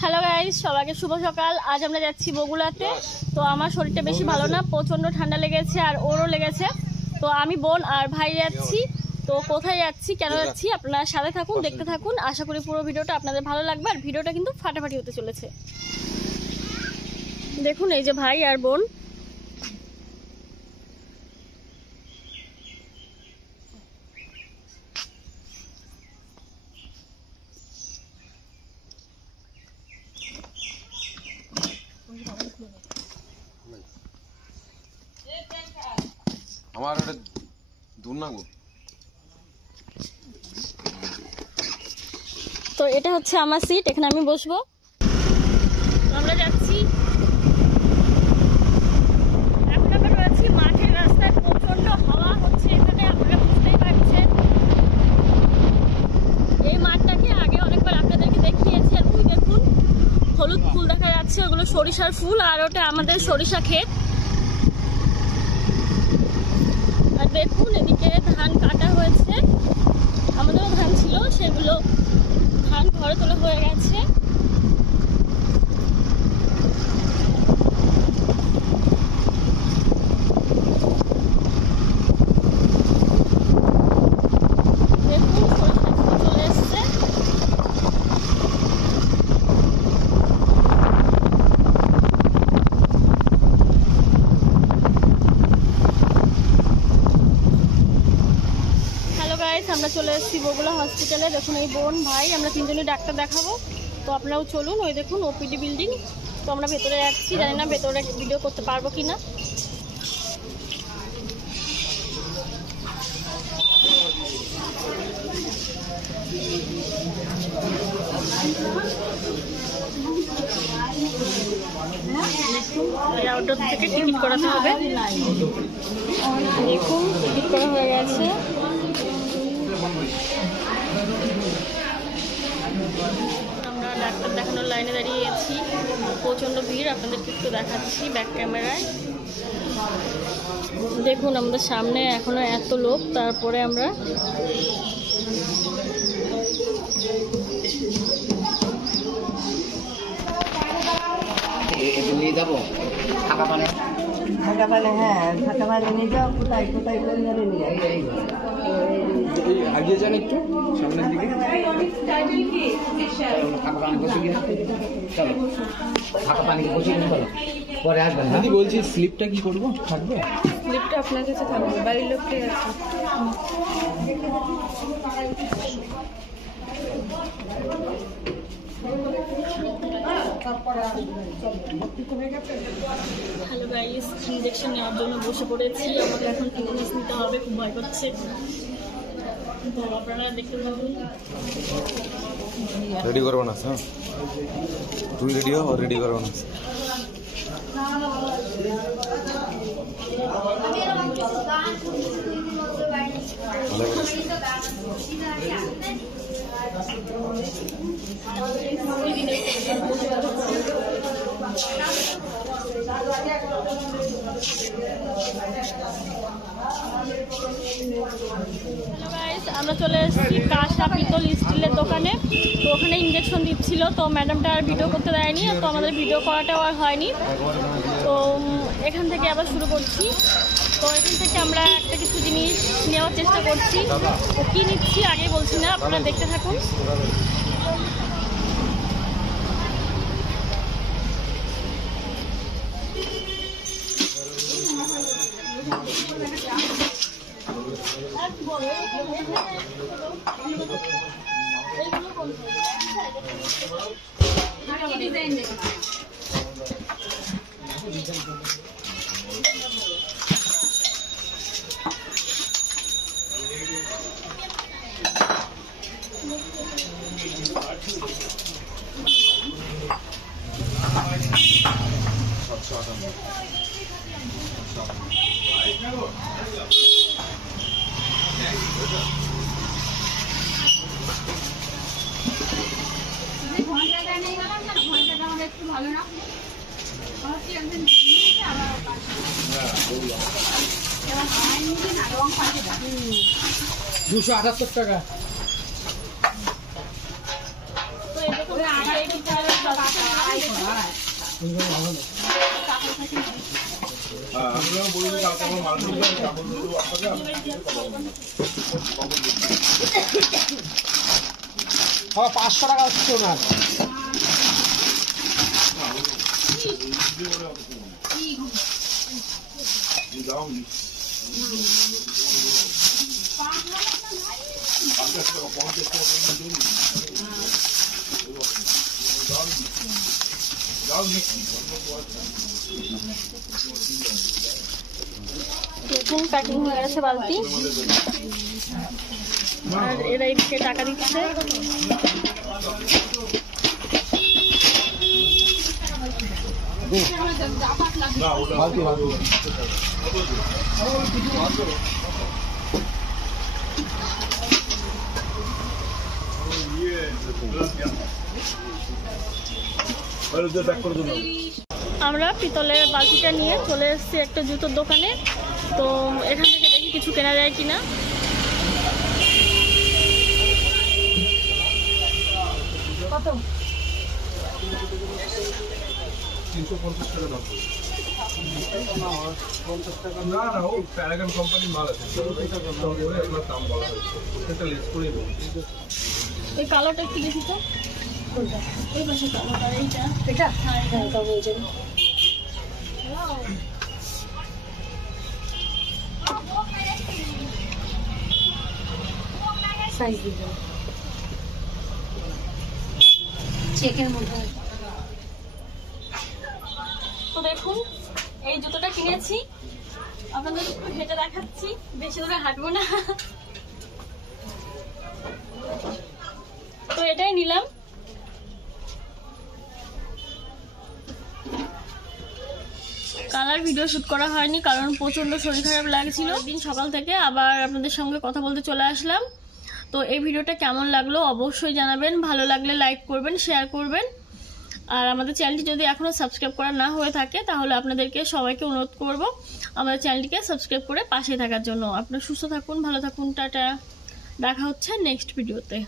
Hello guys, সবাইকে শুভ সকাল। আজ আমরা যাচ্ছি বগুড়াতে। তো আমার শরীরটা বেশি ভালো না, প্রচণ্ড ঠান্ডা লেগেছে আর ওরও লেগেছে। তো আমি বোন আর ভাই যাচ্ছি। তো কোথায় যাচ্ছি, কেন যাচ্ছি, আপনারা সাথে থাকুন, দেখতে থাকুন। আশা করি পুরো ভিডিওটা আপনাদের ভালো লাগবে। আর ভিডিওটা কিন্তু ফাটাফাটি হতে চলেছে। দেখুন, এই যে ভাই আর বোন। আমার এটা দূর না গো। তো এটা হচ্ছে আমার সিট, এখানে আমি বসবো। আমরা যাচ্ছি, এখন আমরা রয়েছি মাঠের রাস্তায়। প্রচন্ড হাওয়া হচ্ছে এখানে, আপনারা বুঝতেই পারছেন। এই মাঠটাকে আগে অনেকবার আপনাদেরকে দেখিয়েছি। আর ওই দেখুন, হলুদ ফুল দেখা যাচ্ছে, ওগুলো সরিষার ফুল। আর ওটা আমাদের সরিষা ক্ষেত। আর দেখুন, এদিকে ধান কাটা হয়েছে, আমাদেরও ধান ছিল, সেগুলো ধান ঘরে তোলা হয়ে গেছে। দেখুন, সরিষা ফুল চলে এসছে। আমরা চলে এসেছি বগুড়া হসপিটালে। দেখুন, এই বোন ভাই, আমরা তিনজনই ডাক্তার দেখাবো। তো আপনারাও চলুন। ওই দেখুন ওপিডি বিল্ডিং। তো আমরা ভেতরে যাচ্ছি, জানি না ভেতরে ভিডিও করতে পারবো কি না। আউটডোর থেকে টিকিট করাতে হবে। দেখুন, টিকিট করা হয়ে গেছে। আমরা ডাক্তার দেখানোর লাইনে দাঁড়িয়ে আছি, প্রচণ্ড ভিড়। আপনাদেরকে একটু দেখাচ্ছি ব্যাক ক্যামেরায়। দেখুন, আমাদের সামনে এখনো এত লোক, তারপরে আমরা নিয়ে যাবো। থাকা মানে হ্যাঁ, থাকা মানে নিয়ে যাও। কোথায় কোথায় করে নিয়ে আগিয়ে যান একটু সামনের দিকে। ফাঁকা পানি বসে গিয়ে চলো, ফাঁকা পানি বসে গিয়ে চলো, পরে আসবেন। দিদি বলছি, স্লিপটা কি করবো? থাকবে স্লিপটা আপনার কাছে থাকবে, বাড়ির লোকটাই আছে। হ্যালো গাইস, ইনজেকশন নেওয়ার জন্য বসে পড়েছি। আমাকে এখন টিটেনাস নিতে হবে, খুব ভয় করছে। তো আপনারা দেখতে পাবেন। রেডি করবো না স্যার, তুই রেডি হও, রেডি করবো না। আমরা চলে এসেছি কাঁসা পিতল স্টিলের দোকানে। তো ওখানে ইঞ্জেকশন দিচ্ছিল, তো ম্যাডামটা আর ভিডিও করতে দেয়নি। তো আমাদের ভিডিও করাটাও আর হয়নি। তো এখান থেকে আবার শুরু করছি। তো এখান থেকে আমরা একটা কিছু জিনিস নেওয়ার চেষ্টা করছি। তো কী নিচ্ছি আগে বলছি না, আপনারা দেখতে থাকুন। ভালো না 278 টাকা। তো এরকম হ্যাঁ 500 টাকা হচ্ছে ওনার। দেখুন প্যাকিং হয়ে গেছে বালতি, আর এরা এদিকে টাকা দিচ্ছে। আমরা পিতলের বালতিটা নিয়ে চলে এসেছি একটা জুতোর দোকানে। তো এখান থেকে দেখি কিছু কেনা যায় কিনা। কত? 350 টাকা দাম। না না, ও প্যারাগন কোম্পানির মাল আছে, আপনার দাম বলা হয়েছে, এটা লেস করে দেবো। এই কালারটা একটু দেখি তো, এই পাশে কালারটা, এইটা এটা, হ্যাঁ এটা হয়ে যাবে। সাইজ দিবেন চেকের মধ্যে। তো দেখুন এই জুতোটা কিনেছি, আপনাদের একটু হেঁটে দেখাচ্ছি, বেশি দূরে হাঁটবো না। তো এটাই নিলাম। কালার ভিডিও শুট করা হয়নি কারণ প্রচন্ড শরীর খারাপ লাগছিল দিন সকাল থেকে, আবার আপনাদের সঙ্গে কথা বলতে চলে আসলাম। তো এই ভিডিওটা কেমন লাগলো অবশ্যই জানাবেন, ভালো লাগলে লাইক করবেন, শেয়ার করবেন, আর আমাদের চ্যানেলটি যদি এখনো সাবস্ক্রাইব করা না হয়ে থাকে তাহলে আপনাদেরকে সবাইকে অনুরোধ করব আমাদের চ্যানেলটিকে সাবস্ক্রাইব করে পাশে থাকার জন্য। আপনারা সুস্থ থাকুন, ভালো থাকুন, টাটা। দেখা হচ্ছে নেক্সট ভিডিওতে।